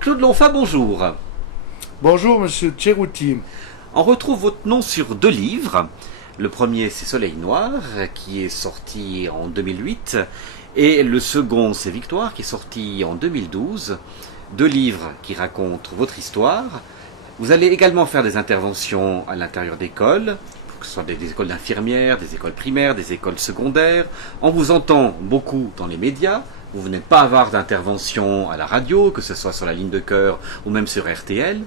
Claude Lonfa, bonjour. Bonjour Monsieur Tcherouti. On retrouve votre nom sur deux livres. Le premier, c'est Soleil Noir, qui est sorti en 2008. Et le second, c'est Victoire, qui est sorti en 2012. Deux livres qui racontent votre histoire. Vous allez également faire des interventions à l'intérieur d'écoles, que ce soit des écoles d'infirmières, des écoles primaires, des écoles secondaires. On vous entend beaucoup dans les médias. Vous venez pas avoir d'intervention à la radio, que ce soit sur la ligne de cœur ou même sur RTL.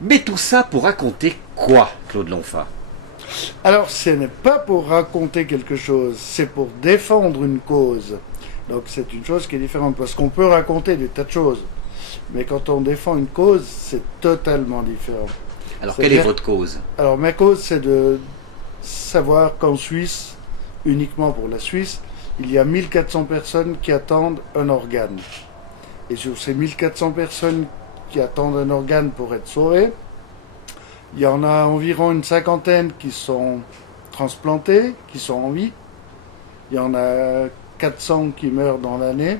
Mais tout ça pour raconter quoi, Claude Lonfa? Alors, ce n'est pas pour raconter quelque chose, c'est pour défendre une cause. Donc c'est une chose qui est différente, parce qu'on peut raconter des tas de choses. Mais quand on défend une cause, c'est totalement différent. Alors, quelle est votre cause? Alors, ma cause, c'est de savoir qu'en Suisse, uniquement pour la Suisse, il y a 1400 personnes qui attendent un organe. Et sur ces 1400 personnes qui attendent un organe pour être sauvées, il y en a environ une cinquantaine qui sont transplantées, qui sont en vie. Il y en a 400 qui meurent dans l'année.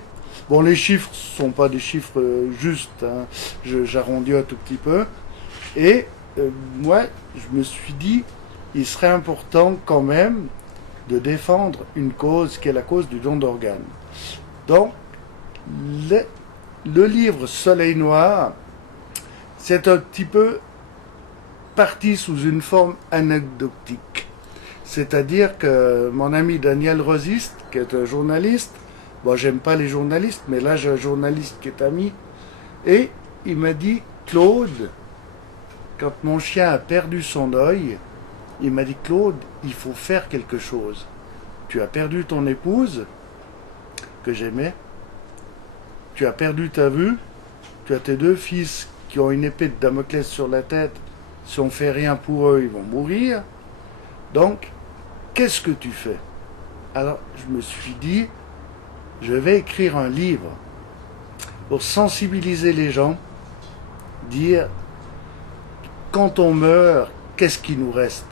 Bon, les chiffres ne sont pas des chiffres justes, hein. J'arrondis un tout petit peu. Et moi, je me suis dit, il serait important quand même de défendre une cause qui est la cause du don d'organes. Donc, le livre Soleil Noir, c'est un petit peu parti sous une forme anecdotique. C'est-à-dire que mon ami Daniel Rosiste, qui est un journaliste, bon, j'aime pas les journalistes, mais là j'ai un journaliste qui est ami, et il m'a dit, Claude, quand mon chien a perdu son œil, il m'a dit, Claude, il faut faire quelque chose. Tu as perdu ton épouse, que j'aimais, tu as perdu ta vue, tu as tes deux fils qui ont une épée de Damoclès sur la tête, si on ne fait rien pour eux, ils vont mourir. Donc, qu'est-ce que tu fais? Alors, je me suis dit, je vais écrire un livre pour sensibiliser les gens, dire, quand on meurt, qu'est-ce qui nous reste?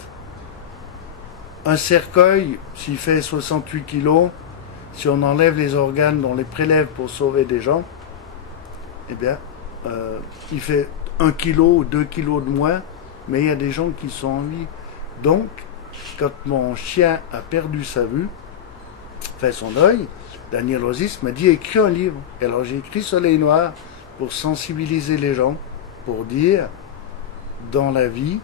Un cercueil, s'il fait 68 kilos, si on enlève les organes, on les prélève pour sauver des gens, eh bien, il fait 1 kilo ou 2 kilos de moins, mais il y a des gens qui sont en vie. Donc, quand mon chien a perdu sa vue, fait son œil, Daniel Rosis m'a dit, écris un livre. Et alors j'ai écrit Soleil Noir pour sensibiliser les gens, pour dire, dans la vie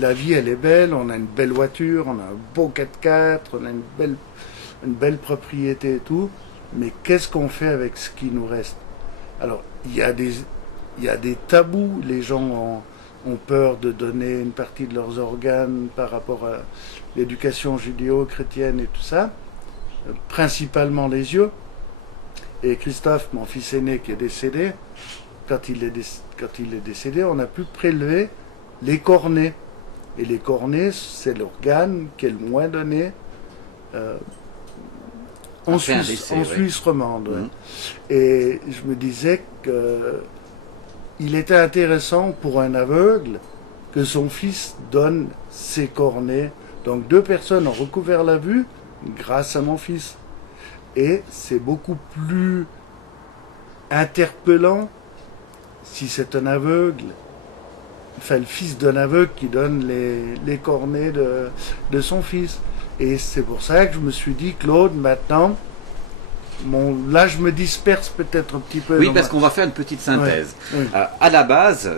elle est belle, on a une belle voiture, on a un beau 4x4, on a une belle propriété et tout, mais qu'est-ce qu'on fait avec ce qui nous reste? Alors, il y a des tabous, les gens ont peur de donner une partie de leurs organes par rapport à l'éducation judéo-chrétienne et tout ça, principalement les yeux. Et Christophe, mon fils aîné qui est décédé, quand il est décédé, on a pu prélever les cornets. Et les cornets, c'est l'organe qui est le moins donné en Suisse romande. Ouais. Et je me disais qu'il était intéressant pour un aveugle que son fils donne ses cornets. Donc 2 personnes ont recouvert la vue grâce à mon fils. Et c'est beaucoup plus interpellant si c'est un aveugle, enfin le fils d'un aveugle qui donne les cornets de son fils. Et c'est pour ça que je me suis dit, Claude, maintenant, là je me disperse peut-être un petit peu. Oui, parce qu'on va faire une petite synthèse. Ouais, oui. À la base,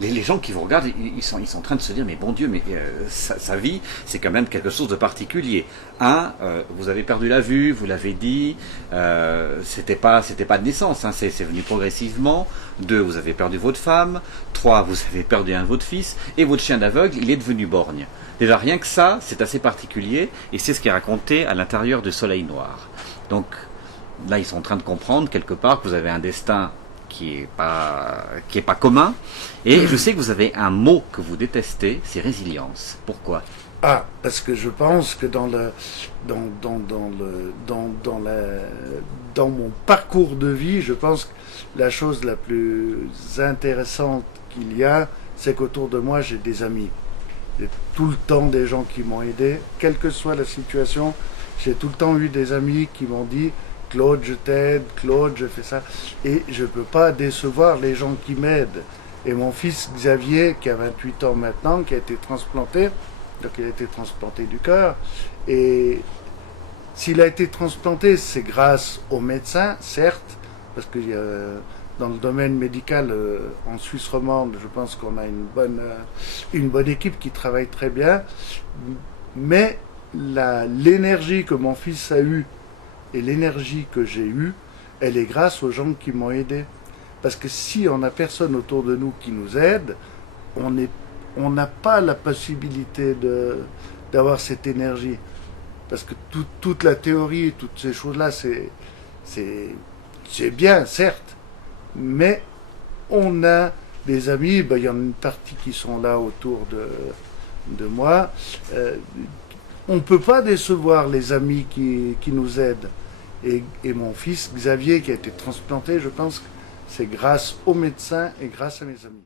les gens qui vous regardent, ils sont en train de se dire, mais bon Dieu, mais sa vie, c'est quand même quelque chose de particulier. Vous avez perdu la vue, vous l'avez dit, c'était pas de naissance, hein, c'est venu progressivement. 2, vous avez perdu votre femme. 3, vous avez perdu un de votre fils. Et votre chien d'aveugle, il est devenu borgne. Déjà, rien que ça, c'est assez particulier, et c'est ce qui est raconté à l'intérieur de Soleil Noir. Donc, là, ils sont en train de comprendre, quelque part, que vous avez un destin qui est pas commun. Et je sais que vous avez un mot que vous détestez, c'est résilience. Pourquoi? Parce que je pense que dans mon parcours de vie, je pense que la chose la plus intéressante qu'il y a, c'est qu'autour de moi, j'ai des amis. J'ai tout le temps des gens qui m'ont aidé, quelle que soit la situation. J'ai tout le temps eu des amis qui m'ont dit, Claude, je t'aide, Claude, je fais ça. Et je ne peux pas décevoir les gens qui m'aident. Et mon fils Xavier, qui a 28 ans maintenant, qui a été transplanté, donc il a été transplanté du cœur, et s'il a été transplanté, c'est grâce aux médecins, certes, parce que dans le domaine médical, en Suisse romande, je pense qu'on a une bonne équipe qui travaille très bien, mais l'énergie que mon fils a eue et l'énergie que j'ai eue, elle est grâce aux gens qui m'ont aidé. Parce que si on n'a personne autour de nous qui nous aide, on n'a pas la possibilité d'avoir cette énergie. Parce que toute la théorie, toutes ces choses-là, c'est bien, certes, mais on a des amis, il y en a une partie qui sont là autour de moi. On ne peut pas décevoir les amis qui nous aident. Et mon fils Xavier, qui a été transplanté, je pense que c'est grâce aux médecins et grâce à mes amis.